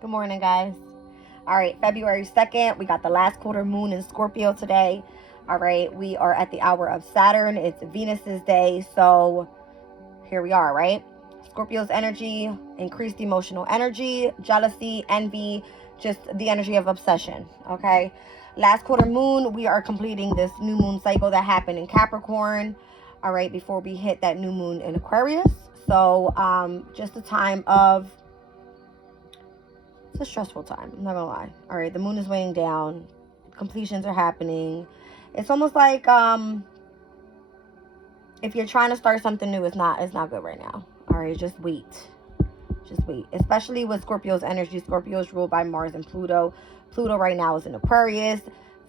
Good morning, guys. All right, February 2nd, we got the last quarter moon in Scorpio today. All right, we are at the hour of Saturn. It's Venus's day, so here we are, right? Scorpio's energy, increased emotional energy, jealousy, envy, just the energy of obsession, okay? Last quarter moon, we are completing this new moon cycle that happened in Capricorn, all right, before we hit that new moon in Aquarius. So just a time of, it's a stressful time, I'm not gonna lie. All right, the moon is weighing down, completions are happening. It's almost like if you're trying to start something new, it's not good right now. All right, just wait. Just wait. Especially with Scorpio's energy. Scorpio is ruled by Mars and Pluto. Pluto right now is in Aquarius,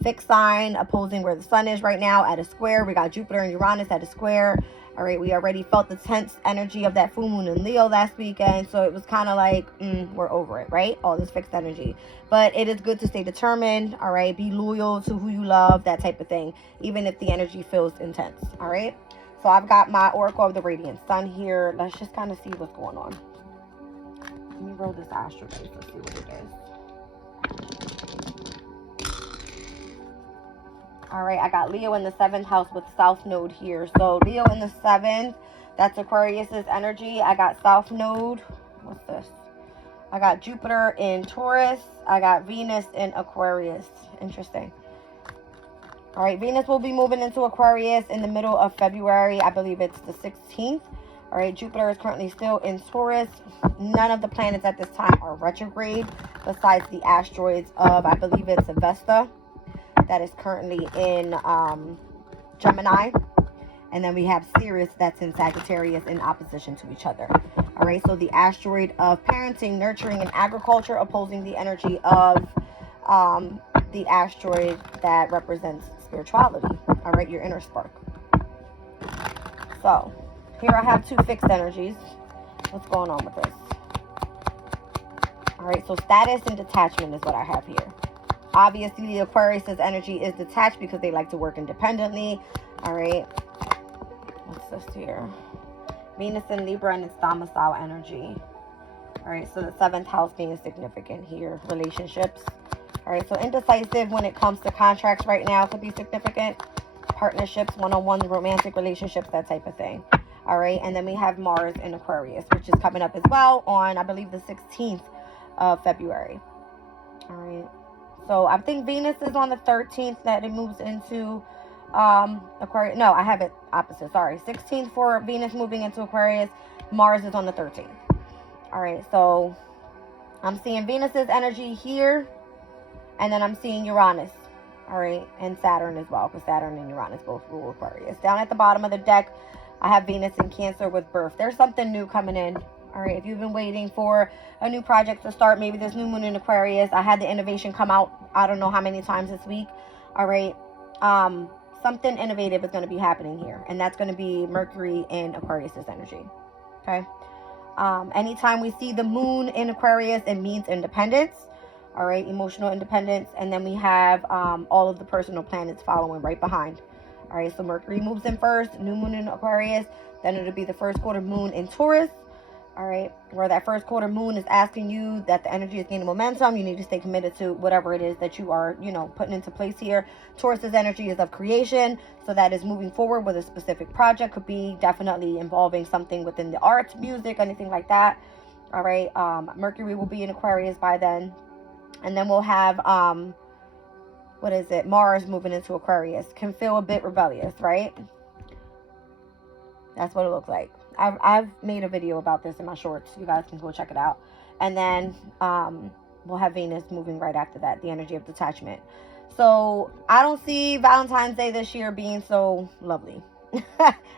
fixed sign, opposing where the sun is right now at a square. We got Jupiter and Uranus at a square. All right, we already felt the tense energy of that full moon in Leo last weekend, so it was kind of like, we're over it, right? All this fixed energy. But it is good to stay determined, all right? Be loyal to who you love, that type of thing, even if the energy feels intense, all right? So I've got my Oracle of the Radiant Sun here. Let's just kind of see what's going on. Let me roll this astral base. Let's see what it is. All right, I got Leo in the 7th house with South Node here. So Leo in the 7th, that's Aquarius's energy. I got South Node. What's this? I got Jupiter in Taurus. I got Venus in Aquarius. Interesting. All right, Venus will be moving into Aquarius in the middle of February. I believe it's the 16th. All right, Jupiter is currently still in Taurus. None of the planets at this time are retrograde besides the asteroids of, I believe it's Vesta, that is currently in Gemini. And then we have Sirius that's in Sagittarius in opposition to each other. All right, so the asteroid of parenting, nurturing, and agriculture opposing the energy of the asteroid that represents spirituality. All right, your inner spark. So here I have two fixed energies. What's going on with this? All right, so status and detachment is what I have here. Obviously, the Aquarius' energy is detached because they like to work independently. All right. What's this here? Venus in Libra and its domicile energy. All right, so the 7th house being significant here. Relationships. All right, so indecisive when it comes to contracts right now could be significant. Partnerships, one-on-one romantic relationships, that type of thing. All right, and then we have Mars in Aquarius, which is coming up as well on, I believe, the 16th of February. All right. So I think Venus is on the 13th that it moves into Aquarius. No, I have it opposite. Sorry. 16th for Venus moving into Aquarius. Mars is on the 13th. All right. So I'm seeing Venus's energy here. And then I'm seeing Uranus. All right. And Saturn as well. Because Saturn and Uranus both rule Aquarius. Down at the bottom of the deck, I have Venus in Cancer with birth. There's something new coming in. All right, if you've been waiting for a new project to start, maybe this new moon in Aquarius, I had the innovation come out, I don't know how many times this week. All right, something innovative is going to be happening here, and that's going to be Mercury in Aquarius's energy. Okay, anytime we see the moon in Aquarius, it means independence. All right, emotional independence, and then we have all of the personal planets following right behind. All right, so Mercury moves in first, new moon in Aquarius, then it'll be the first quarter moon in Taurus. All right, where that first quarter moon is asking you that the energy is gaining momentum. You need to stay committed to whatever it is that you are, putting into place here. Taurus's energy is of creation, so that is moving forward with a specific project. Could be definitely involving something within the arts, music, anything like that. All right, Mercury will be in Aquarius by then, and then we'll have Mars moving into Aquarius. Can feel a bit rebellious, right? That's what it looks like. I've made a video about this in my shorts. You guys can go check it out. And then we'll have Venus moving right after that, the energy of detachment. So I don't see Valentine's Day this year being so lovely.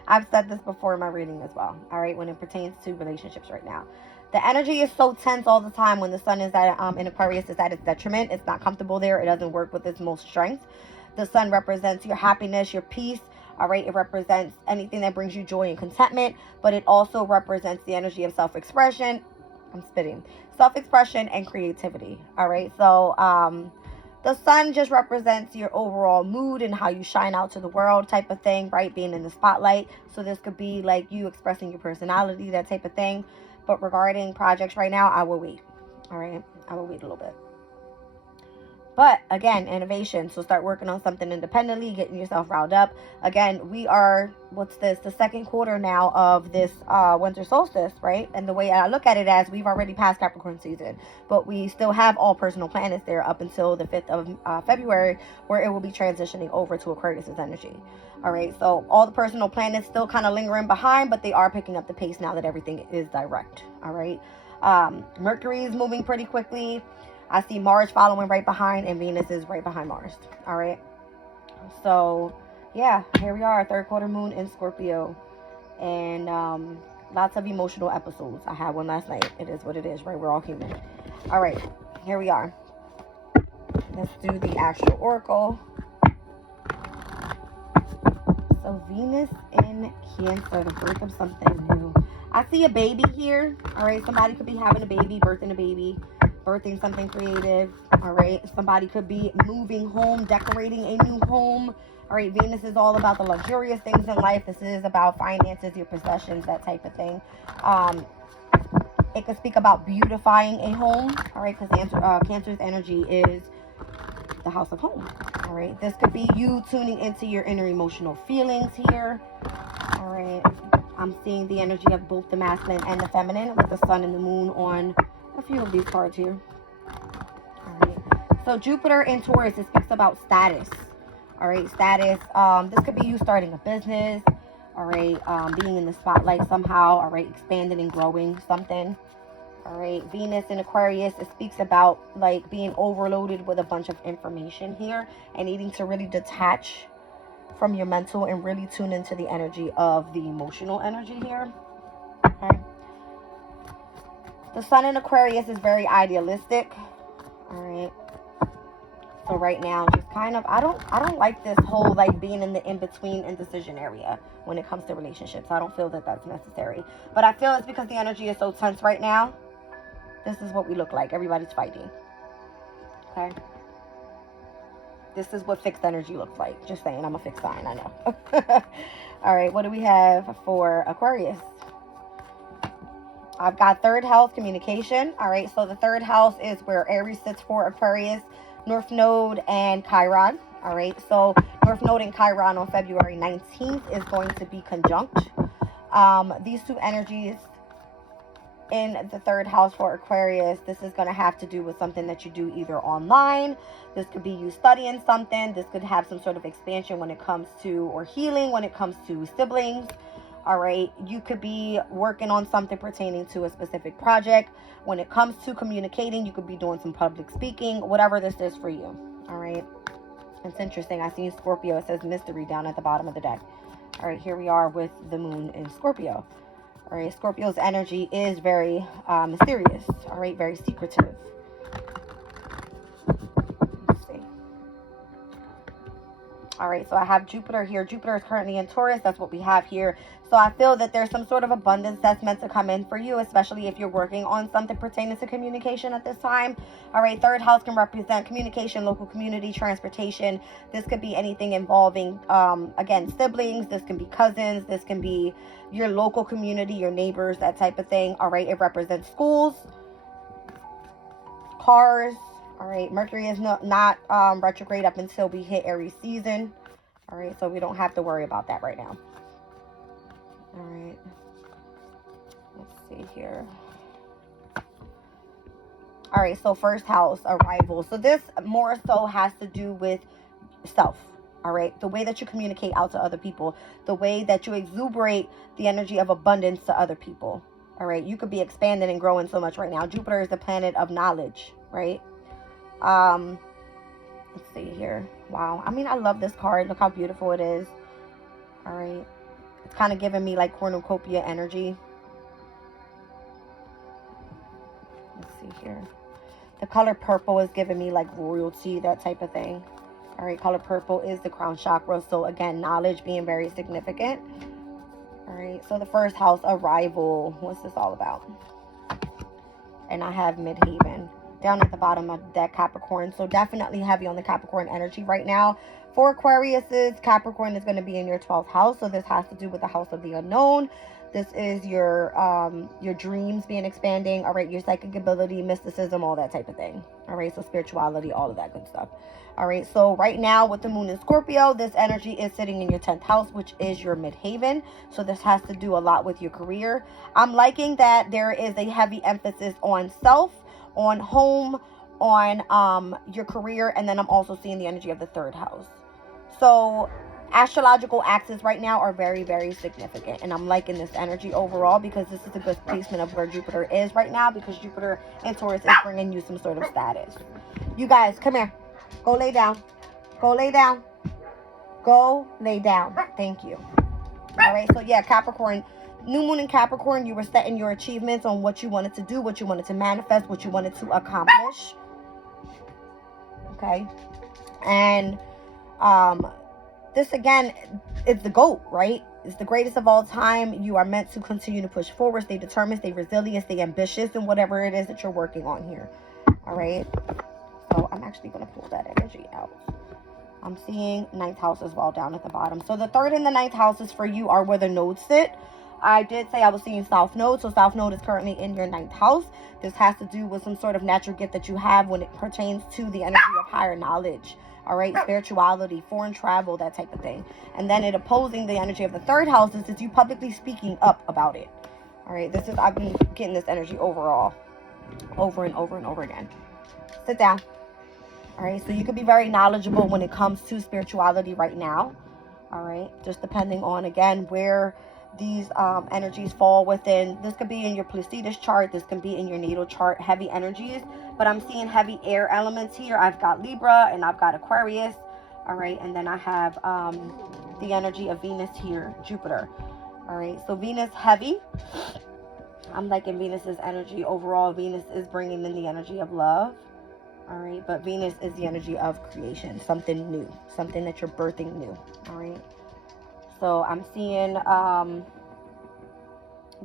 I've said this before in my reading as well, all right, when it pertains to relationships right now. The energy is so tense all the time when the sun is in Aquarius is at its detriment. It's not comfortable there. It doesn't work with its most strength. The sun represents your happiness, your peace. All right, it represents anything that brings you joy and contentment, but it also represents the energy of self-expression. I'm spitting. Self-expression and creativity. All right, so the sun just represents your overall mood and how you shine out to the world type of thing, right? Being in the spotlight. So this could be like you expressing your personality, that type of thing. But regarding projects right now, I will wait. All right, I will wait a little bit. But again, innovation. So start working on something independently, getting yourself riled up. Again, we are, what's this? The second quarter now of this winter solstice, right? And the way I look at it as we've already passed Capricorn season, but we still have all personal planets there up until the 5th of February, where it will be transitioning over to Aquarius's energy. All right, so all the personal planets still kind of lingering behind, but they are picking up the pace now that everything is direct. All right, Mercury is moving pretty quickly. I see Mars following right behind, and Venus is right behind Mars. All right. So, yeah, here we are, third quarter moon in Scorpio. And lots of emotional episodes. I had one last night. It is what it is, right? We're all human. All right, here we are. Let's do the astral oracle. So, Venus in Cancer, the birth of something new. I see a baby here. All right, somebody could be having a baby, birthing a baby. Birthing something creative. All right, somebody could be moving home, decorating a new home. All right, Venus is all about the luxurious things in life. This is about finances, your possessions, that type of thing. It could speak about beautifying a home. All right, because Cancer's energy is the house of home. All right, this could be you tuning into your inner emotional feelings here. All right, I'm seeing the energy of both the masculine and the feminine with the sun and the moon on a few of these cards here. All right, so Jupiter in Taurus, it speaks about status. All right, status. This could be you starting a business. All right, being in the spotlight somehow. All right, expanding and growing something. All right, Venus in Aquarius, it speaks about like being overloaded with a bunch of information here and needing to really detach from your mental and really tune into the energy of the emotional energy here. Okay. The sun in Aquarius is very idealistic. All right. So right now, just kind of, I don't like this whole like being in the in-between indecision area when it comes to relationships. I don't feel that that's necessary. But I feel it's because the energy is so tense right now. This is what we look like. Everybody's fighting. Okay. This is what fixed energy looks like. Just saying, I'm a fixed sign, I know. All right, what do we have for Aquarius? I've got third house, communication. All right, so the third house is where Aries sits for Aquarius, North Node, and Chiron. All right, so North Node and Chiron on February 19th is going to be conjunct. These two energies in the third house for Aquarius, this is going to have to do with something that you do either online. This could be you studying something. This could have some sort of expansion when it comes to, or healing when it comes to siblings. All right, you could be working on something pertaining to a specific project. When it comes to communicating, you could be doing some public speaking, whatever this is for you. All right, it's interesting. I see Scorpio. It says mystery down at the bottom of the deck. All right, here we are with the moon in Scorpio. All right, Scorpio's energy is very mysterious. All right, very secretive. Let's see. All right, so I have Jupiter here. Jupiter is currently in Taurus. That's what we have here. So I feel that there's some sort of abundance that's meant to come in for you, especially if you're working on something pertaining to communication at this time. All right, third house can represent communication, local community, transportation. This could be anything involving, again, siblings. This can be cousins. This can be your local community, your neighbors, that type of thing. All right, it represents schools, cars. All right, Mercury is not retrograde up until we hit Aries season. All right, so we don't have to worry about that right now. All right, let's see here. All right, so first house, arrival. So this more so has to do with self. All right, the way that you communicate out to other people, the way that you exuberate the energy of abundance to other people. All right, you could be expanding and growing so much right now. Jupiter is the planet of knowledge, right? Let's see here. Wow, I mean, I love this card. Look how beautiful it is. All right, it's kind of giving me like cornucopia energy. Let's see here. The color purple is giving me like royalty, that type of thing. All right, color purple is the crown chakra. So again, knowledge being very significant. All right, so the first house, arrival. What's this all about? And I have Midhaven. down at the bottom of that Capricorn. So definitely heavy on the Capricorn energy right now. For Aquariuses, Capricorn is going to be in your 12th house. So this has to do with the house of the unknown. This is your dreams being expanding. All right, your psychic ability, mysticism, all that type of thing. All right, so spirituality, all of that good stuff. All right, so right now with the moon in Scorpio, this energy is sitting in your 10th house, which is your midhaven. So this has to do a lot with your career. I'm liking that there is a heavy emphasis on self, on home, on your career, and then I'm also seeing the energy of the 3rd house. So astrological axes right now are very, very significant, and I'm liking this energy overall because this is a good placement of where Jupiter is right now, because Jupiter in Taurus is bringing you some sort of status. You guys, come here. Go lay down. Go lay down. Go lay down. Thank you. All right, so yeah, Capricorn, new moon in Capricorn, you were setting your achievements on what you wanted to do, what you wanted to manifest, what you wanted to accomplish. Okay, and this again, it's the GOAT, right? It's the greatest of all time. You are meant to continue to push forward, stay determined, stay resilient, stay ambitious in whatever it is that you're working on here. All right, so I'm actually going to pull that energy out. I'm seeing 9th house as well down at the bottom. So the 3rd and the 9th houses for you are where the nodes sit. I did say I was seeing South Node. So South Node is currently in your 9th house. This has to do with some sort of natural gift that you have when it pertains to the energy of higher knowledge. All right, spirituality, foreign travel, that type of thing. And then it opposing the energy of the 3rd house is you publicly speaking up about it. All right, this is, I've been getting this energy overall, over and over and over again. Sit down. All right, so you could be very knowledgeable when it comes to spirituality right now. All right, just depending on, again, where these energies fall within. This could be in your Placidus chart. This can be in your natal chart, heavy energies. But I'm seeing heavy air elements here. I've got Libra and I've got Aquarius. All right, and then I have the energy of Venus here, Jupiter. All right, so Venus heavy. I'm liking Venus's energy overall. Venus is bringing in the energy of love. All right, but Venus is the energy of creation, something new, something that you're birthing new. All right, so I'm seeing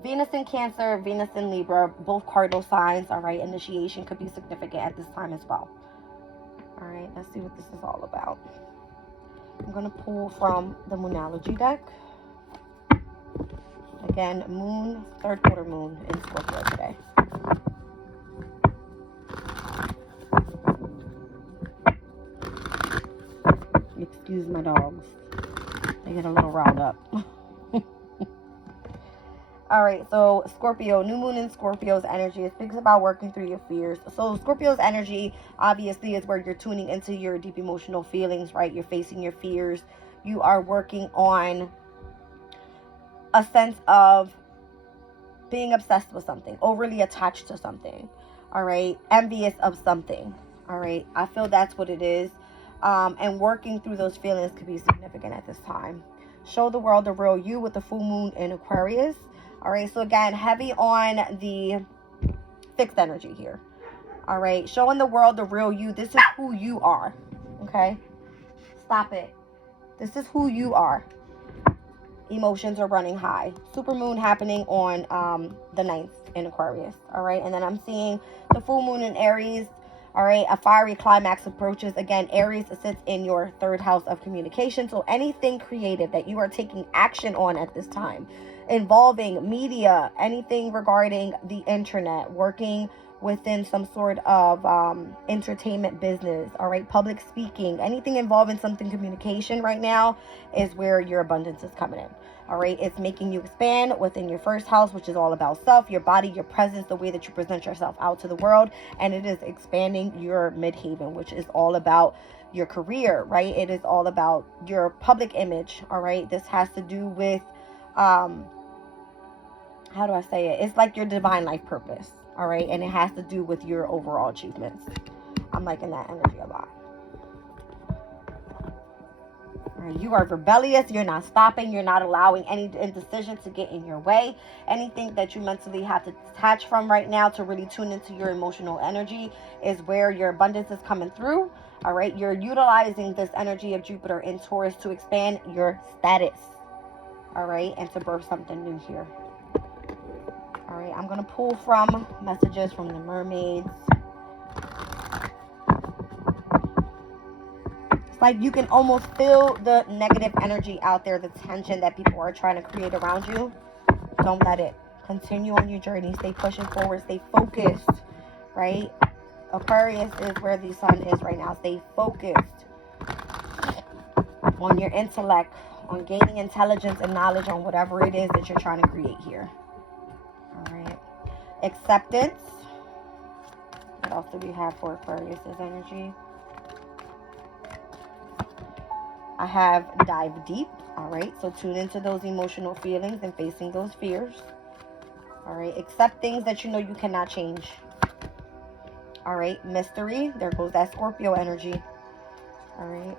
Venus in Cancer, Venus in Libra, both cardinal signs. All right, initiation could be significant at this time as well. All right, let's see what this is all about. I'm going to pull from the Moonology deck. Again, moon, 3rd quarter moon in Scorpio today. Excuse my dogs. They get a little riled up. All right, so Scorpio, new moon in Scorpio's energy. It speaks about working through your fears. So Scorpio's energy, obviously, is where you're tuning into your deep emotional feelings, right? You're facing your fears. You are working on a sense of being obsessed with something, overly attached to something, all right? Envious of something, all right? I feel that's what it is. And working through those feelings could be significant at this time. Show the world the real you with the full moon in Aquarius. All right, so again, heavy on the fixed energy here. All right, showing the world the real you. This is who you are, okay? Stop it. This is who you are. Emotions are running high. Supermoon happening on the 9th in Aquarius, all right? And then I'm seeing the full moon in Aries. All right, a fiery climax approaches. Again, Aries sits in your 3rd house of communication. So anything creative that you are taking action on at this time, involving media, anything regarding the internet, working within some sort of entertainment business, all right, public speaking, anything involving something communication right now is where your abundance is coming in. All right, it's making you expand within your 1st house, which is all about self, your body, your presence, the way that you present yourself out to the world. And it is expanding your midhaven, which is all about your career, right? It is all about your public image. All right, this has to do with how do I say it? It's like your divine life purpose. All right, and it has to do with your overall achievements. I'm liking that energy a lot. You are rebellious. You're not stopping. You're not allowing any indecision to get in your way. Anything that you mentally have to detach from right now to really tune into your emotional energy is where your abundance is coming through. All right. You're utilizing this energy of Jupiter in Taurus to expand your status. All right. And to birth something new here. All right. I'm going to pull from messages from the mermaids. Like you can almost feel the negative energy out there, the tension that people are trying to create around you. Don't let it. Continue on your journey. Stay pushing forward. Stay focused, right? Aquarius is where the sun is right now. Stay focused on your intellect, on gaining intelligence and knowledge on whatever it is that you're trying to create here. All right. Acceptance. What else do we have for Aquarius' energy? I have dive deep. All right. So tune into those emotional feelings and facing those fears. All right. Accept things that you know you cannot change. All right. Mystery. There goes that Scorpio energy. All right.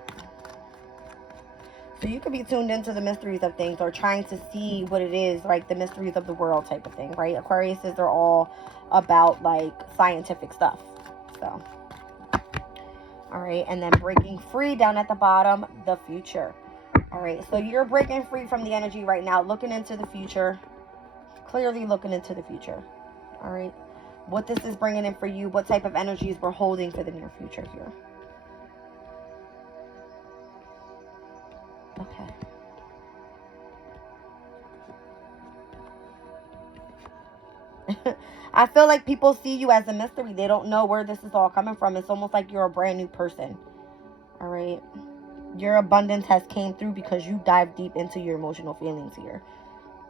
So you could be tuned into the mysteries of things or trying to see what it is, like the mysteries of the world type of thing, right? Aquariuses are all about like scientific stuff. So, all right. And then breaking free down at the bottom, the future. All right. So you're breaking free from the energy right now, looking into the future, clearly looking into the future. All right. What this is bringing in for you, what type of energies we're holding for the near future here. Okay. I feel like people see you as a mystery. They don't know where this is all coming from. It's almost like you're a brand new person. All right. Your abundance has came through because you dive deep into your emotional feelings here.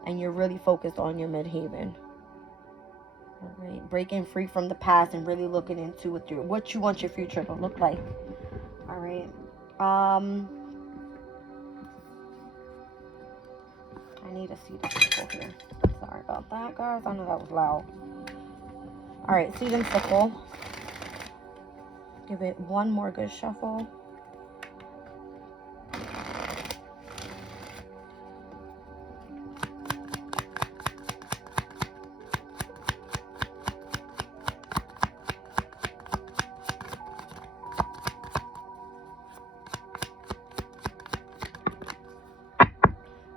And you're really focused on your midhaven. All right. Breaking free from the past and really looking into what you want your future to look like. All right. I need to see the sickle here. Sorry about that, guys. I know that was loud. All right, seed and sickle. Give it one more good shuffle.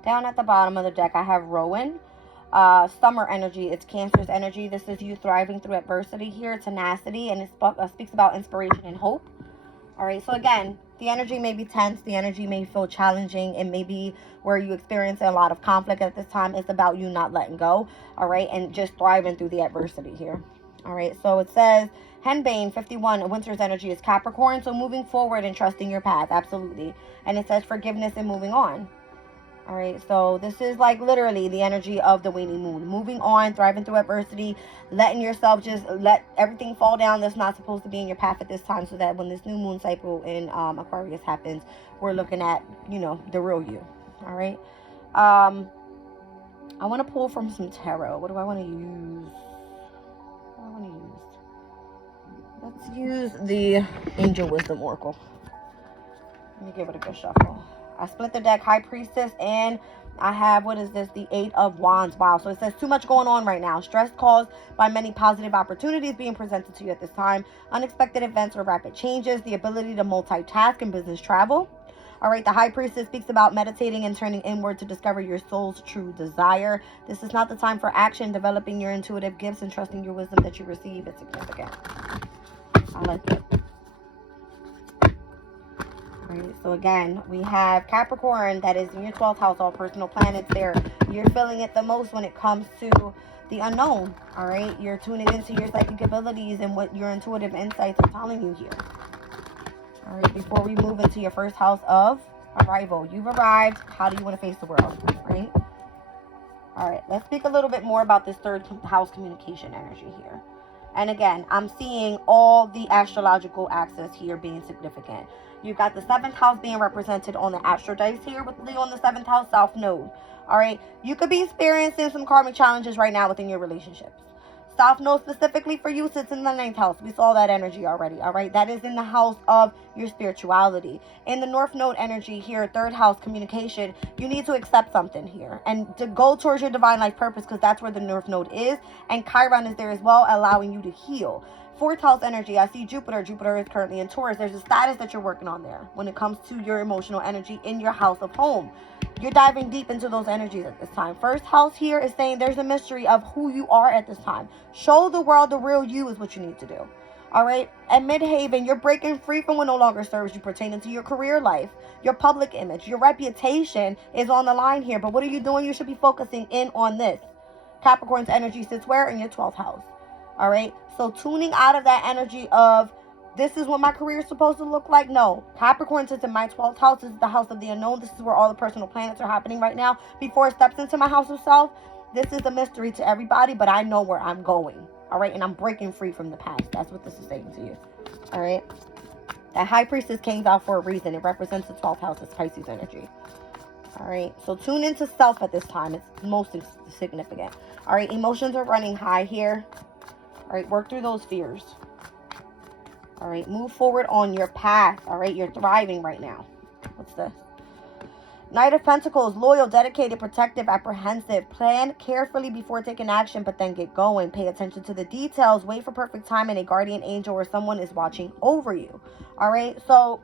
Down at the bottom of the deck, I have Rowan. Summer energy. It's Cancer's energy. This is you thriving through adversity here, tenacity, and it speaks about inspiration and hope. All right. So again, the energy may be tense. The energy may feel challenging. It may be where you experience a lot of conflict at this time. It's about you not letting go. All right. And just thriving through the adversity here. All right. So it says Henbane 51. Winter's energy is Capricorn. So moving forward and trusting your path. Absolutely. And it says forgiveness and moving on. All right, so this is like literally the energy of the waning moon. Moving on, thriving through adversity, letting yourself just let everything fall down that's not supposed to be in your path at this time, so that when this new moon cycle in Aquarius happens, we're looking at, you know, the real you. All right. I want to pull from some tarot. What do I want to use? What do I want to use? Let's use the Angel Wisdom Oracle. Let me give it a good shuffle. I split the deck, High Priestess, and I have, what is this? The Eight of Wands. Wow. So it says too much going on right now. Stress caused by many positive opportunities being presented to you at this time. Unexpected events or rapid changes. The ability to multitask and business travel. All right. The High Priestess speaks about meditating and turning inward to discover your soul's true desire. This is not the time for action. Developing your intuitive gifts and trusting your wisdom that you receive. It's significant. I like it. Right, so again, we have Capricorn that is in your 12th house, all personal planets there. You're feeling it the most when it comes to the unknown. All right, you're tuning into your psychic abilities and what your intuitive insights are telling you here. All right, before we move into your first house of arrival, you've arrived. How do you want to face the world? Right. All right, let's speak a little bit more about this third house communication energy here. And again, I'm seeing all the astrological axis here being significant. You've got the 7th house being represented on the astro dice here with Leo on the 7th house, South Node. All right. You could be experiencing some karmic challenges right now within your relationships. South Node specifically for you sits in the 9th house. We saw that energy already. All right. That is in the house of your spirituality. In the North Node energy here, 3rd house communication, you need to accept something here and to go towards your divine life purpose, because that's where the North Node is. And Chiron is there as well, allowing you to heal. 4th house energy, I see Jupiter. Jupiter is currently in Taurus. There's a status that you're working on there when it comes to your emotional energy in your house of home. You're diving deep into those energies at this time. 1st house here is saying there's a mystery of who you are at this time. Show the world the real you is what you need to do. All right. At Midhaven, you're breaking free from what no longer serves you pertaining to your career life, your public image, your reputation is on the line here. But what are you doing? You should be focusing in on this. Capricorn's energy sits where? In your 12th house. All right. So tuning out of that energy of this is what my career is supposed to look like. No. Capricorn sits in my 12th house. This is the house of the unknown. This is where all the personal planets are happening right now. Before it steps into my house of self, this is a mystery to everybody, but I know where I'm going. All right. And I'm breaking free from the past. That's what this is saying to you. All right. That High Priestess came out for a reason. It represents the 12th house. It's Pisces energy. All right. So tune into self at this time. It's most significant. All right. Emotions are running high here. All right. Work through those fears. All right, move forward on your path. All right, you're thriving right now. What's this? Knight of Pentacles, loyal, dedicated, protective, apprehensive. Plan carefully before taking action, but then get going. Pay attention to the details. Wait for perfect time, and a guardian angel or someone is watching over you. All right, so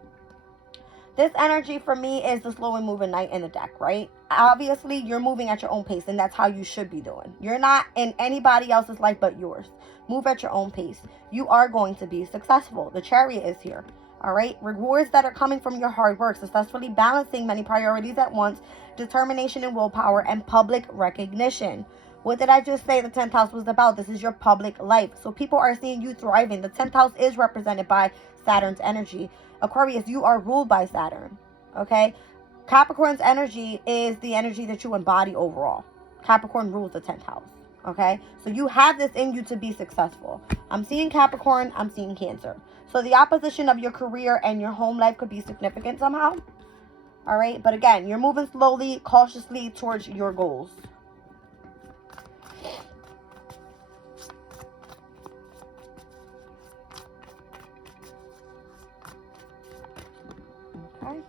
this energy for me is the slow and moving knight in the deck, right? Obviously, you're moving at your own pace, and that's how you should be doing. You're not in anybody else's life but yours. Move at your own pace. You are going to be successful. The Chariot is here. All right. Rewards that are coming from your hard work. Successfully balancing many priorities at once. Determination and willpower and public recognition. What did I just say the 10th house was about? This is your public life. So people are seeing you thriving. The 10th house is represented by Saturn's energy. Aquarius, you are ruled by Saturn. Okay. Capricorn's energy is the energy that you embody overall. Capricorn rules the 10th house. Okay, so you have this in you to be successful. I'm seeing Capricorn, I'm seeing Cancer. So the opposition of your career and your home life could be significant somehow. All right, but again, you're moving slowly, cautiously towards your goals. Okay.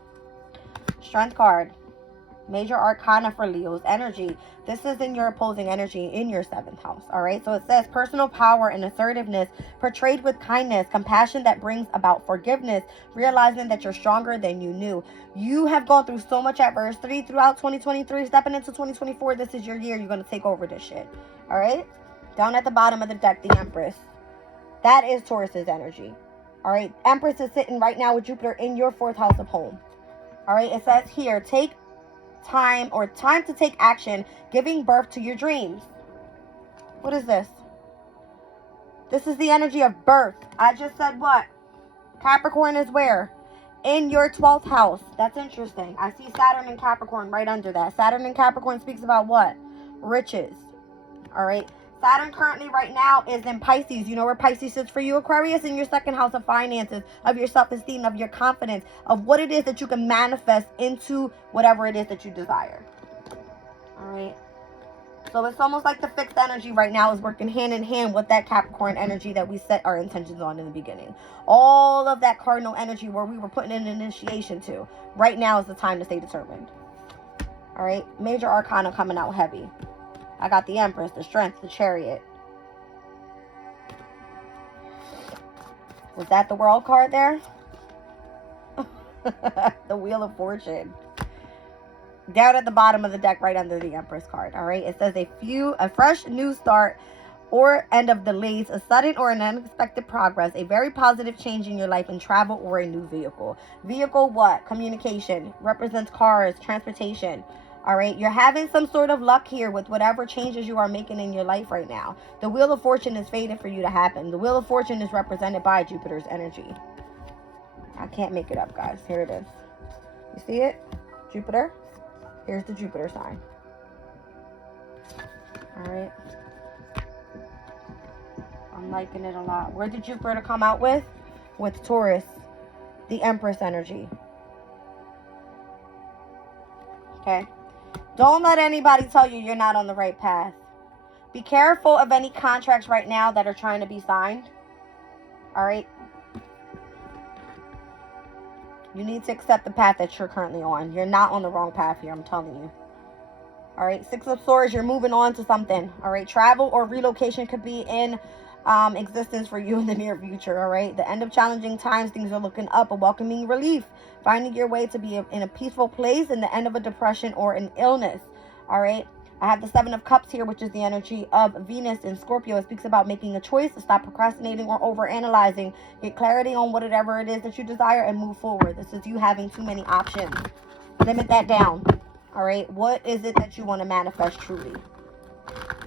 Strength card. Major Arcana for Leo's energy. This is in your opposing energy in your 7th house. All right. So it says personal power and assertiveness portrayed with kindness, compassion that brings about forgiveness, realizing that you're stronger than you knew. You have gone through so much adversity throughout 2023. Stepping into 2024, this is your year. You're going to take over this shit. All right. Down at the bottom of the deck, the Empress. That is Taurus's energy. All right. Empress is sitting right now with Jupiter in your 4th house of home. All right. It says here, time to take action, giving birth to your dreams. What is this? This is the energy of birth. I just said what? Capricorn is where? In your 12th house. That's interesting. I see Saturn and Capricorn right under that. Saturn and Capricorn speaks about what? Riches. All right. Saturn currently right now is in Pisces. You know where Pisces sits for you, Aquarius? In your 2nd house of finances, of your self-esteem, of your confidence, of what it is that you can manifest into whatever it is that you desire. All right. So it's almost like the fixed energy right now is working hand in hand with that Capricorn energy that we set our intentions on in the beginning. All of that cardinal energy where we were putting an initiation to. Right now is the time to stay determined. All right. Major Arcana coming out heavy. I got the Empress, the Strength, the Chariot. Was that the World card there? The Wheel of Fortune. Down at the bottom of the deck, right under the Empress card. All right. It says a fresh new start or end of delays, a sudden or an unexpected progress, a very positive change in your life in travel or a new vehicle. Vehicle what? Communication. Represents cars, transportation. All right, you're having some sort of luck here with whatever changes you are making in your life right now. The Wheel of Fortune is fated for you to happen. The Wheel of Fortune is represented by Jupiter's energy. I can't make it up, guys. Here it is. You see it? Jupiter. Here's the Jupiter sign. All right. I'm liking it a lot. Where did Jupiter come out with? With Taurus, the Empress energy. Okay. Don't let anybody tell you you're not on the right path. Be careful of any contracts right now that are trying to be signed. All right. You need to accept the path that you're currently on. You're not on the wrong path here, I'm telling you. All right. 6 of Swords, you're moving on to something. All right. Travel or relocation could be in existence for you in the near future. All right. The end of challenging times, things are looking up, a welcoming relief, finding your way to be in a peaceful place, and the end of a depression or an illness. All right. I have the Seven of Cups here, which is the energy of Venus in Scorpio. It speaks about making a choice to stop procrastinating or overanalyzing. Get clarity on whatever it is that you desire and move forward. This is you having too many options. Limit that down. All right. What is it that you want to manifest truly?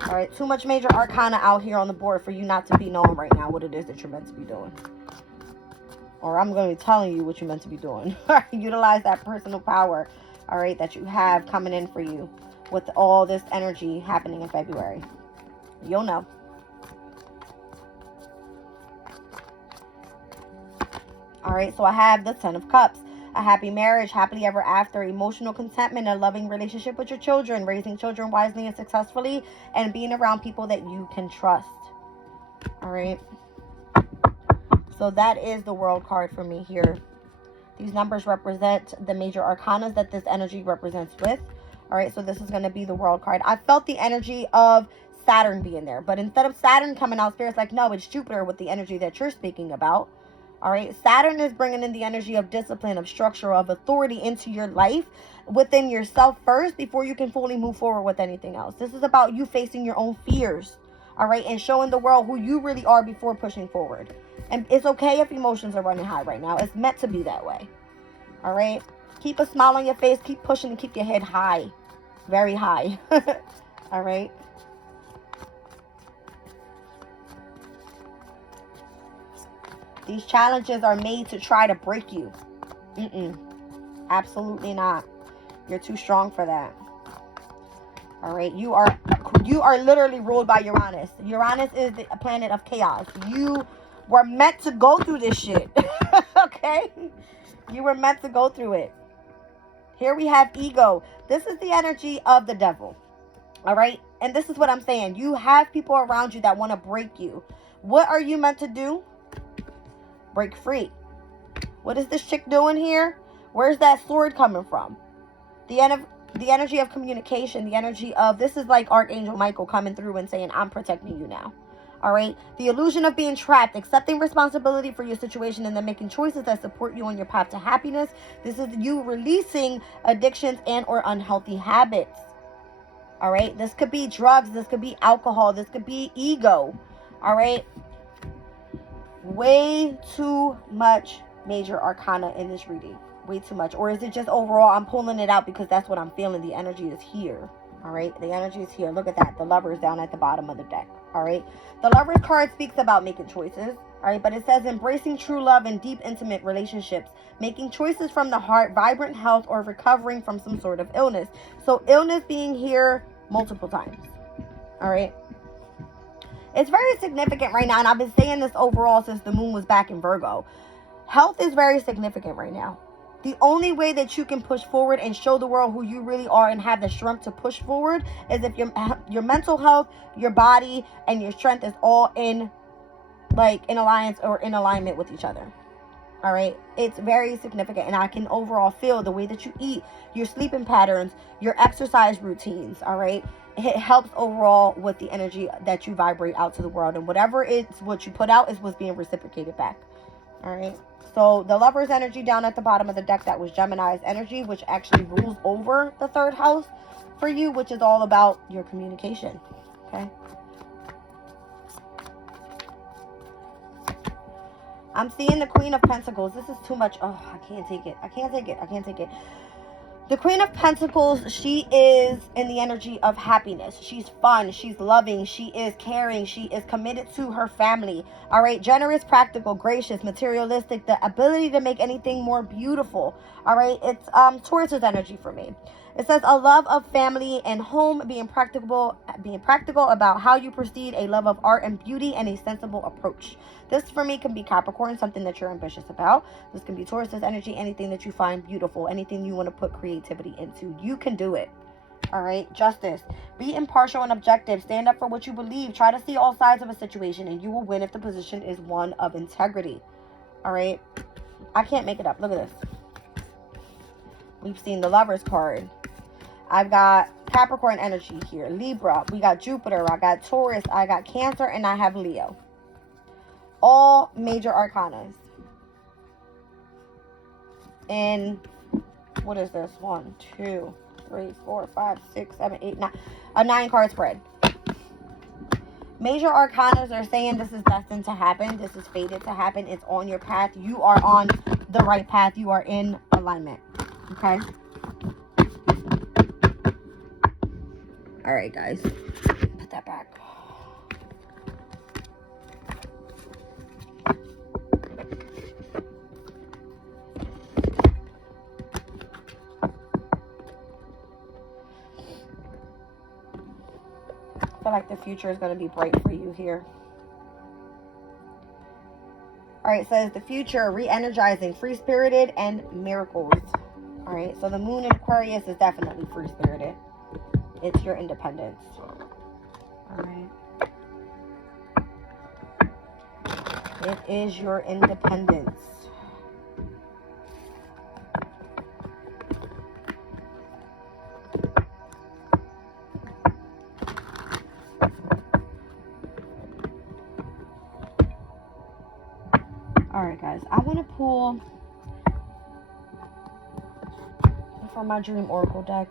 All right. Too much major arcana out here on the board for you not to be knowing right now what it is that you're meant to be doing. Or I'm going to be telling you what you're meant to be doing. Utilize that personal power, all right, that you have coming in for you with all this energy happening in February. You'll know. All right, so I have the Ten of Cups. A happy marriage, happily ever after, emotional contentment, a loving relationship with your children, raising children wisely and successfully, and being around people that you can trust. All right. So that is the World card for me here. These numbers represent the major arcanas that this energy represents with. All right, so this is going to be the World card. I felt the energy of Saturn being there. But instead of Saturn coming out, Spirit's like, no, it's Jupiter with the energy that you're speaking about. All right, Saturn is bringing in the energy of discipline, of structure, of authority into your life within yourself first before you can fully move forward with anything else. This is about you facing your own fears, all right, and showing the world who you really are before pushing forward. And it's okay if emotions are running high right now. It's meant to be that way, all right? Keep a smile on your face. Keep pushing and keep your head high. Very high. All right. These challenges are made to try to break you. Absolutely not. You're too strong for that. All right. You are literally ruled by Uranus. Uranus is the planet of chaos. You were meant to go through this shit. Okay? You were meant to go through it. Here we have ego. This is the energy of the devil. All right. And this is what I'm saying. You have people around you that want to break you. What are you meant to do? Break free. What is this chick doing here? Where's that sword coming from? The energy of communication. The energy of, this is like Archangel Michael coming through and saying, I'm protecting you now. All right. The illusion of being trapped, accepting responsibility for your situation, and then making choices that support you on your path to happiness. This is you releasing addictions and or unhealthy habits. All right. This could be drugs. This could be alcohol. This could be ego. All right. Way too much major arcana in this reading. Way too much. Or is it just overall, I'm pulling it out because that's what I'm feeling. The energy is here. All right. The energy is here. Look at that. The Lover is down at the bottom of the deck. All right. The Lover's card speaks about making choices. All right. But it says embracing true love and deep, intimate relationships, making choices from the heart, vibrant health, or recovering from some sort of illness. So illness being here multiple times. All right. It's very significant right now. And I've been saying this overall since the moon was back in Virgo. Health is very significant right now. The only way that you can push forward and show the world who you really are and have the strength to push forward is if your mental health, your body, and your strength is all in alliance or in alignment with each other. All right. It's very significant. And I can overall feel the way that you eat, your sleeping patterns, your exercise routines. All right. It helps overall with the energy that you vibrate out to the world. And whatever it's what you put out is what's being reciprocated back. All right. So the Lover's energy down at the bottom of the deck, that was Gemini's energy, which actually rules over the third house for you, which is all about your communication. Okay. I'm seeing the Queen of Pentacles. This is too much. Oh, I can't take it. I can't take it. I can't take it. The Queen of Pentacles, she is in the energy of happiness. She's fun. She's loving. She is caring. She is committed to her family. All right. Generous, practical, gracious, materialistic. The ability to make anything more beautiful. All right. It's Taurus's energy for me. It says a love of family and home, being practical about how you proceed, a love of art and beauty, and a sensible approach. This for me can be Capricorn, something that you're ambitious about. This can be Taurus's energy, anything that you find beautiful, anything you want to put creativity into. You can do it. All right. Justice. Be impartial and objective. Stand up for what you believe. Try to see all sides of a situation, and you will win if the position is one of integrity. All right. I can't make it up. Look at this. We've seen the Lover's card. I've got Capricorn energy here. Libra. We got Jupiter. I got Taurus. I got Cancer. And I have Leo. All major arcanas. And what is this? 1, 2, 3, 4, 5, 6, 7, 8, 9. A 9-card spread. Major arcanas are saying this is destined to happen. This is fated to happen. It's on your path. You are on the right path. You are in alignment. Okay? All right, guys. Put that back. I feel like the future is going to be bright for you here. All right, it says the future, re-energizing, free-spirited, and miracles. All right, so the moon in Aquarius is definitely free-spirited. It's your independence. All right. It is your independence. Alright guys, I want to pull from my Dream Oracle deck.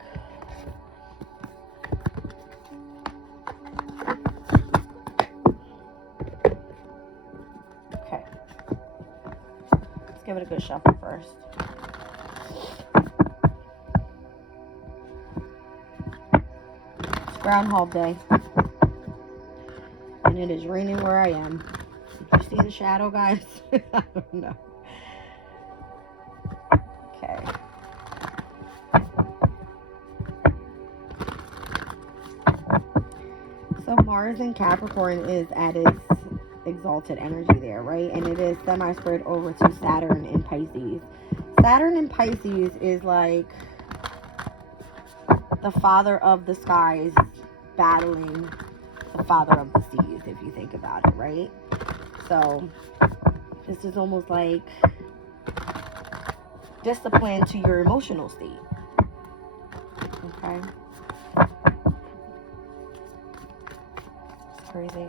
Okay. Let's give it a good shuffle first. It's Groundhog Day. And it is raining where I am. You see the shadow, guys? I don't know. Okay. So Mars in Capricorn is at its exalted energy there, right? And it is semi-spread over to Saturn in Pisces. Saturn in Pisces is like the father of the skies battling the father of the seas, if you think about it, right? So this is almost like discipline to your emotional state. Okay. It's crazy.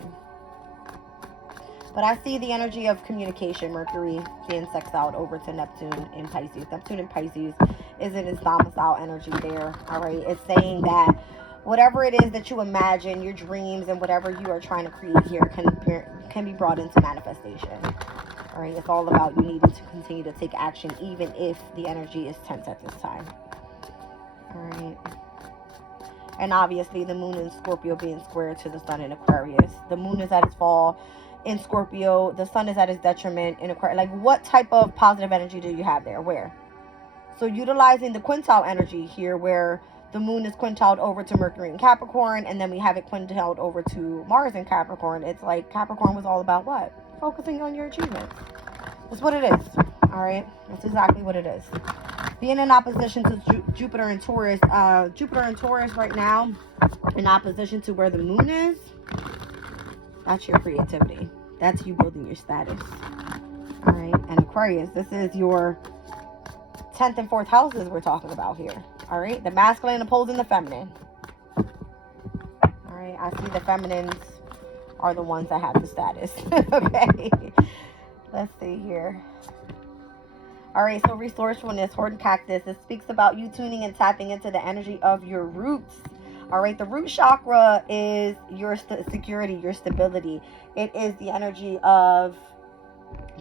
But I see the energy of communication, Mercury being sexed out over to Neptune in Pisces. Neptune in Pisces is in its domicile energy there. All right. It's saying that whatever it is that you imagine, your dreams and whatever you are trying to create here can be brought into manifestation. All right, it's all about you needing to continue to take action even if the energy is tense at this time. All right. And obviously the moon in Scorpio being square to the sun in Aquarius. The moon is at its fall in Scorpio. The sun is at its detriment in Aquarius. Like, what type of positive energy do you have there? Where? So utilizing the quintile energy here, where the moon is quintiled over to Mercury in Capricorn, and then we have it quintiled over to Mars in Capricorn. It's like Capricorn was all about what? Focusing on your achievements. That's what it is. All right? That's exactly what it is. Being in opposition to Jupiter and Taurus. Jupiter and Taurus right now, in opposition to where the moon is, that's your creativity. That's you building your status. All right? And Aquarius, this is your 10th and 4th houses we're talking about here. All right, the masculine opposing the feminine. All right, I see the feminines are the ones that have the status. Okay, let's see here. All right, so resourcefulness, Horton Cactus. It speaks about you tuning and tapping into the energy of your roots. All right, the root chakra is your security, your stability. It is the energy of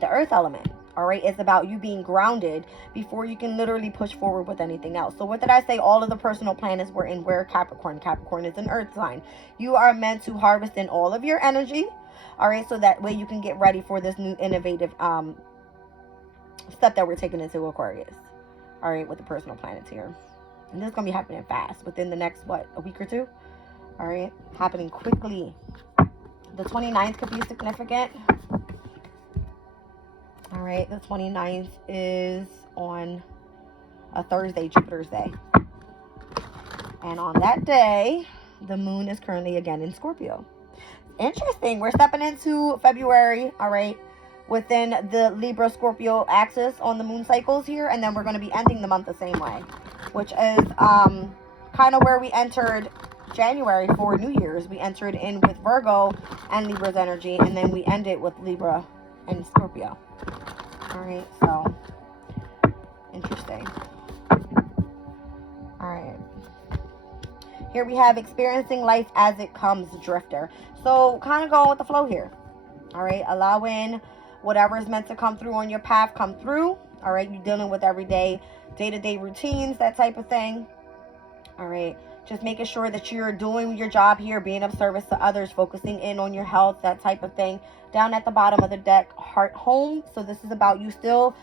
the earth element. All right, it's about you being grounded before you can literally push forward with anything else. So what did I say? All of the personal planets were in where Capricorn. Capricorn is an earth sign. You are meant to harvest in all of your energy. All right, so that way you can get ready for this new innovative step that we're taking into Aquarius. All right, with the personal planets here. And this is going to be happening fast within the next, what, a week or two? All right, happening quickly. The 29th could be significant. All right, the 29th is on a Thursday, Jupiter's day. And on that day, the moon is currently again in Scorpio. Interesting. We're stepping into February, all right, within the Libra-Scorpio axis on the moon cycles here. And then we're going to be ending the month the same way, which is kind of where we entered January for New Year's. We entered in with Virgo and Libra's energy, and then we ended with Libra and Scorpio. All right, so interesting. All right. Here we have experiencing life as it comes, drifter. So kind of going with the flow here. All right, allowing whatever is meant to come through on your path come through. All right, you're dealing with everyday, day-to-day routines, that type of thing. All right, just making sure that you're doing your job here, being of service to others, focusing in on your health, that type of thing. Down at the bottom of the deck, heart home. So this is about you still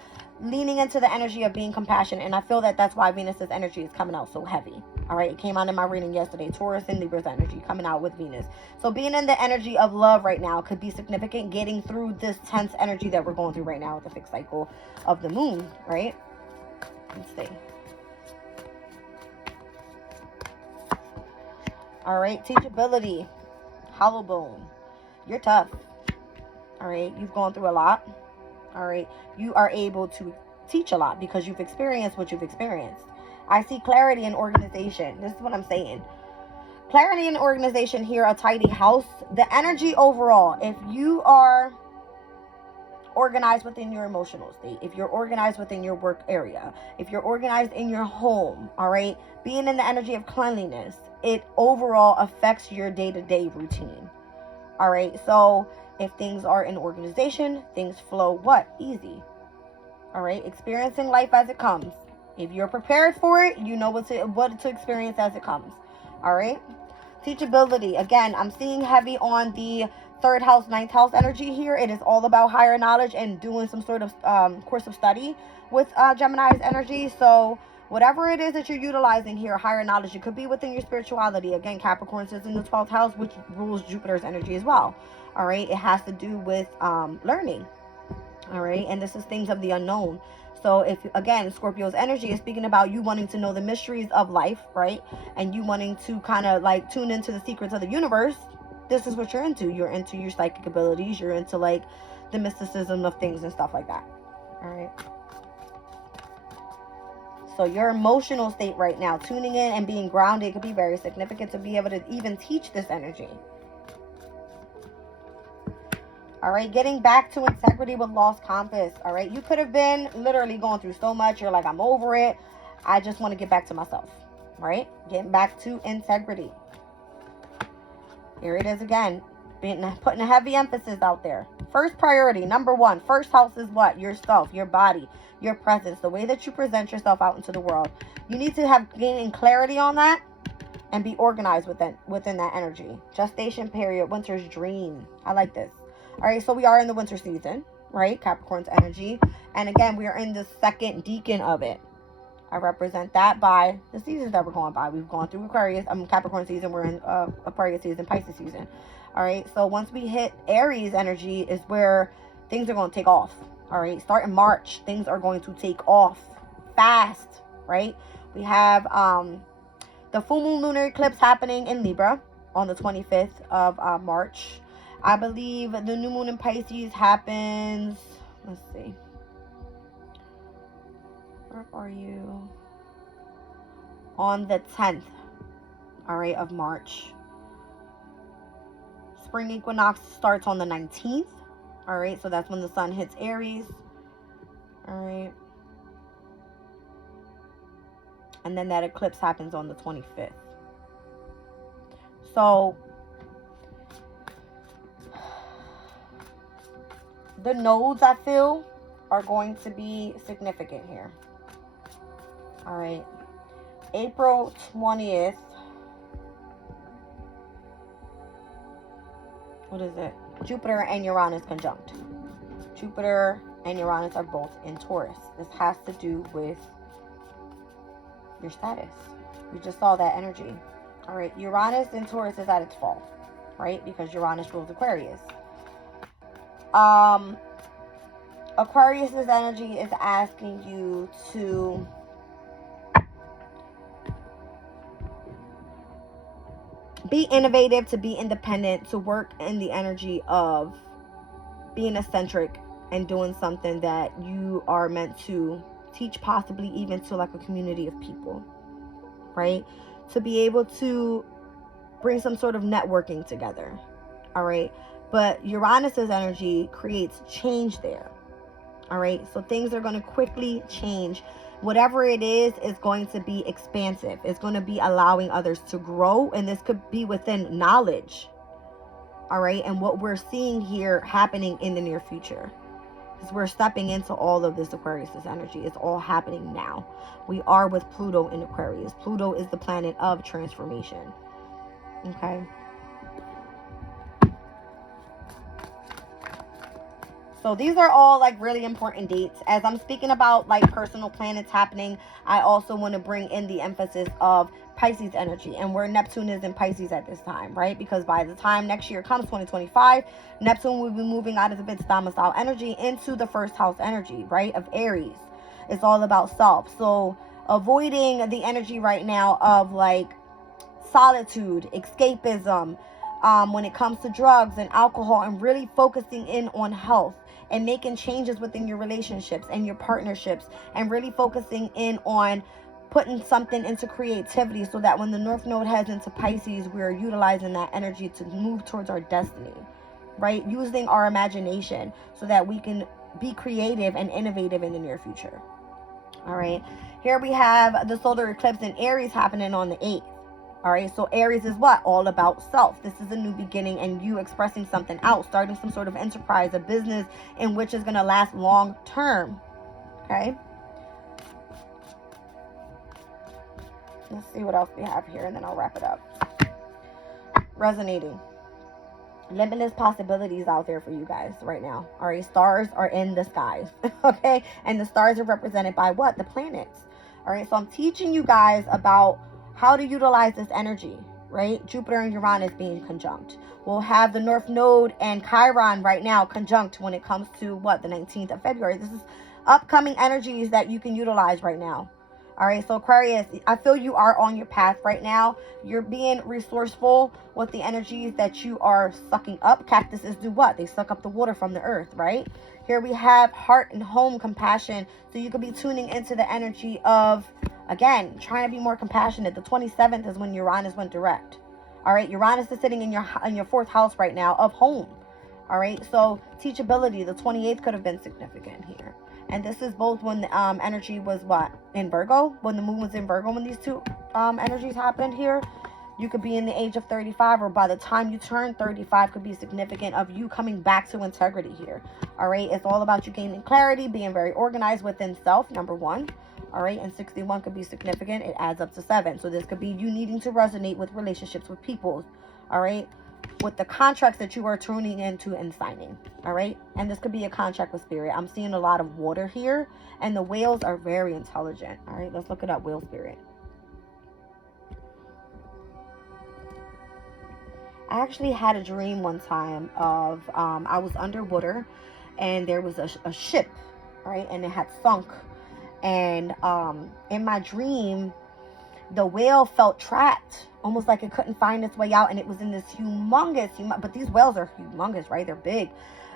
leaning into the energy of being compassionate. And I feel that that's why Venus's energy is coming out so heavy. All right, it came out in my reading yesterday. Taurus and Libra's energy coming out with Venus. So being in the energy of love right now could be significant, getting through this tense energy that we're going through right now with the fixed cycle of the moon, right? Let's see. All right, teachability, hollow bone. You're tough. All right, you've gone through a lot. All right, you are able to teach a lot because you've experienced what you've experienced. I see clarity in organization. This is what I'm saying. Clarity in organization here, a tidy house. The energy overall, if you are organized within your emotional state, if you're organized within your work area, if you're organized in your home, all right, being in the energy of cleanliness, it overall affects your day-to-day routine. All right, so if things are in organization, things flow what? Easy. All right, experiencing life as it comes. If you're prepared for it, you know what to experience as it comes. All right, teachability. Again, I'm seeing heavy on the 3rd house, 9th house energy here. It is all about higher knowledge and doing some sort of course of study with Gemini's energy. So whatever it is that you're utilizing here, higher knowledge, it could be within your spirituality. Again, Capricorn is in the 12th house, which rules Jupiter's energy as well. All right, it has to do with learning. All right, and this is things of the unknown. So if, again, Scorpio's energy is speaking about you wanting to know the mysteries of life, right? And you wanting to kind of like tune into the secrets of the universe. This is what you're into. You're into your psychic abilities. You're into like the mysticism of things and stuff like that. All right. So your emotional state right now, tuning in and being grounded, could be very significant to be able to even teach this energy. All right, getting back to integrity with lost compass. All right, you could have been literally going through so much. You're like, I'm over it. I just want to get back to myself. All right, getting back to integrity. Here it is again, putting a heavy emphasis out there. First priority, number one, first house is what? Yourself, your body, your presence, the way that you present yourself out into the world. You need to have gaining clarity on that and be organized within that energy. Gestation period, winter's dream. I like this. All right, so we are in the winter season, right? Capricorn's energy. And again, we are in the 2nd decan of it. I represent that by the seasons that we're going by. We've gone through Aquarius, Capricorn season. We're in Aquarius season, Pisces season. All right, so once we hit Aries energy is where things are going to take off. All right, starting March, things are going to take off fast, right? We have the full moon lunar eclipse happening in Libra on the 25th of March. I believe the new moon in Pisces happens, let's see, where are you? On the 10th, all right, of March. Spring equinox starts on the 19th, all right, so that's when the sun hits Aries, all right. And then that eclipse happens on the 25th. So the nodes, I feel, are going to be significant here. All right. April 20th. What is it? Jupiter and Uranus conjunct. Jupiter and Uranus are both in Taurus. This has to do with your status. We just saw that energy. All right. Uranus in Taurus is at its fall, right? Because Uranus rules Aquarius. Aquarius's energy is asking you to be innovative, to be independent, to work in the energy of being eccentric and doing something that you are meant to teach, possibly even to like a community of people, right? To be able to bring some sort of networking together, all right? But Uranus's energy creates change there, All right, so things are going to quickly change. Whatever it is going to be expansive. It's going to be allowing others to grow, and this could be within knowledge. All right, and what we're seeing here happening in the near future, because we're stepping into all of this Aquarius energy. It's all happening now. We are with Pluto in Aquarius. Pluto is the planet of transformation. Okay. So these are all like really important dates. As I'm speaking about like personal planets happening, I also want to bring in the emphasis of Pisces energy, and where Neptune is in Pisces at this time, right? Because by the time next year comes, 2025, Neptune will be moving out of the Bits domicile energy into the first house energy, right, of Aries. It's all about self. So avoiding the energy right now of like solitude, escapism, when it comes to drugs and alcohol, and really focusing in on health and making changes within your relationships and your partnerships, and really focusing in on putting something into creativity, so that when the North Node heads into Pisces, we're utilizing that energy to move towards our destiny, right? Using our imagination so that we can be creative and innovative in the near future. All right. Here we have the solar eclipse in Aries happening on the 8th. All right. So Aries is what? All about self. This is a new beginning, and you expressing something out, starting some sort of enterprise, a business in which is going to last long term. Okay. Let's see what else we have here, and then I'll wrap it up. Resonating. Limitless possibilities out there for you guys right now. All right, stars are in the skies. Okay, and the stars are represented by what? The planets. All right, so I'm teaching you guys about how to utilize this energy, right? Jupiter and Uranus being conjunct. We'll have the North Node and Chiron right now conjunct when it comes to what? The 19th of February. This is upcoming energies that you can utilize right now. All right, so Aquarius, I feel you are on your path right now. You're being resourceful with the energies that you are sucking up. Cactuses do what? They suck up the water from the earth, right? Here we have heart and home compassion. So you could be tuning into the energy of, again, trying to be more compassionate. The 27th is when Uranus went direct. All right, Uranus is sitting in your fourth house right now of home. All right, so teachability, the 28th could have been significant here. And this is both when the energy was what? In Virgo? When the moon was in Virgo, when these two energies happened here. You could be in the age of 35, or by the time you turn 35 could be significant of you coming back to integrity here. All right, it's all about you gaining clarity, being very organized within self, number one. All right, and 61 could be significant. It adds up to 7. So this could be you needing to resonate with relationships with people. All right, with the contracts that you are tuning into and signing. All right, and this could be a contract with spirit. I'm seeing a lot of water here, and the whales are very intelligent. All right, let's look it up. Whale spirit. I actually had a dream one time of I was underwater, and there was a ship, right, and it had sunk, and in my dream the whale felt trapped, almost like it couldn't find its way out, and it was in this humongous, but these whales are humongous, right? They're big.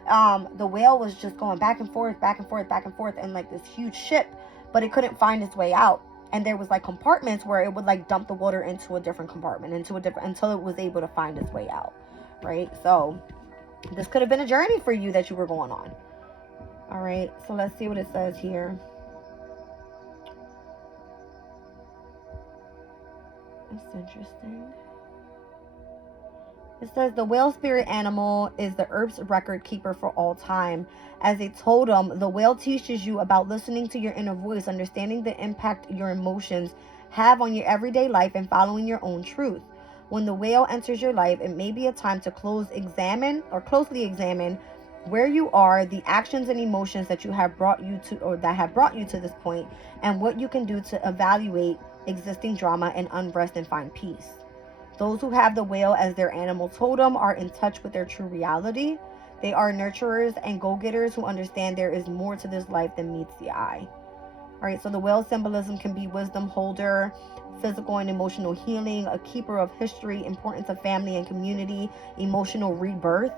The whale was just going back and forth, back and forth, back and forth, in like this huge ship, but it couldn't find its way out. And there was like compartments where it would like dump the water into a different compartment, until it was able to find its way out, right? So this could have been a journey for you that you were going on. All right, so let's see what it says here. That's interesting. It says the whale spirit animal is the Earth's record keeper for all time. As a totem, the whale teaches you about listening to your inner voice, understanding the impact your emotions have on your everyday life, and following your own truth. When the whale enters your life, it may be a time to closely examine where you are, the actions and emotions that have brought you to this point, and what you can do to evaluate existing drama and unrest and find peace. Those who have the whale as their animal totem are in touch with their true reality. They are nurturers and go-getters who understand there is more to this life than meets the eye. All right, so the whale symbolism can be wisdom holder, physical and emotional healing, a keeper of history, importance of family and community, emotional rebirth,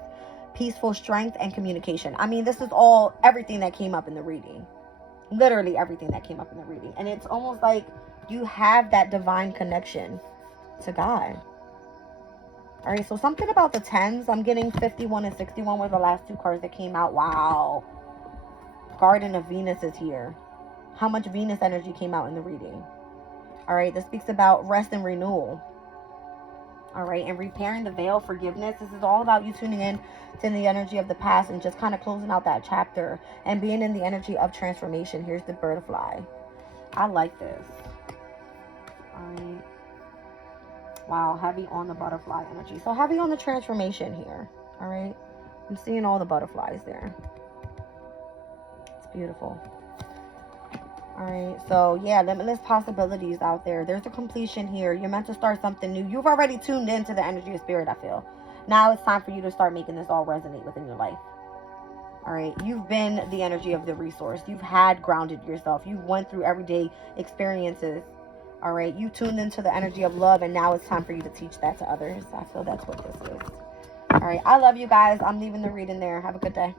peaceful strength, and communication. I mean, this is everything that came up in the reading. Literally everything that came up in the reading. And it's almost like you have that divine connection to God. All right, so something about the 10s. I'm getting 51 and 61 were the last two cards that came out. Wow. Garden of Venus is here. How much Venus energy came out in the reading? All right, this speaks about rest and renewal. All right, and repairing the veil, forgiveness. This is all about you tuning in to the energy of the past and just kind of closing out that chapter and being in the energy of transformation. Here's the butterfly. I like this. All right. Wow, heavy on the butterfly energy. So heavy on the transformation here. All right. I'm seeing all the butterflies there. It's beautiful. All right, so yeah, limitless possibilities out there. There's a completion here. You're meant to start something new. You've already tuned into the energy of spirit, I feel. Now it's time for you to start making this all resonate within your life. All right, you've been the energy of the resource. You've had grounded yourself. You went through everyday experiences. All right, you tuned into the energy of love, and now it's time for you to teach that to others. I feel that's what this is. All right, I love you guys. I'm leaving the reading there. Have a good day.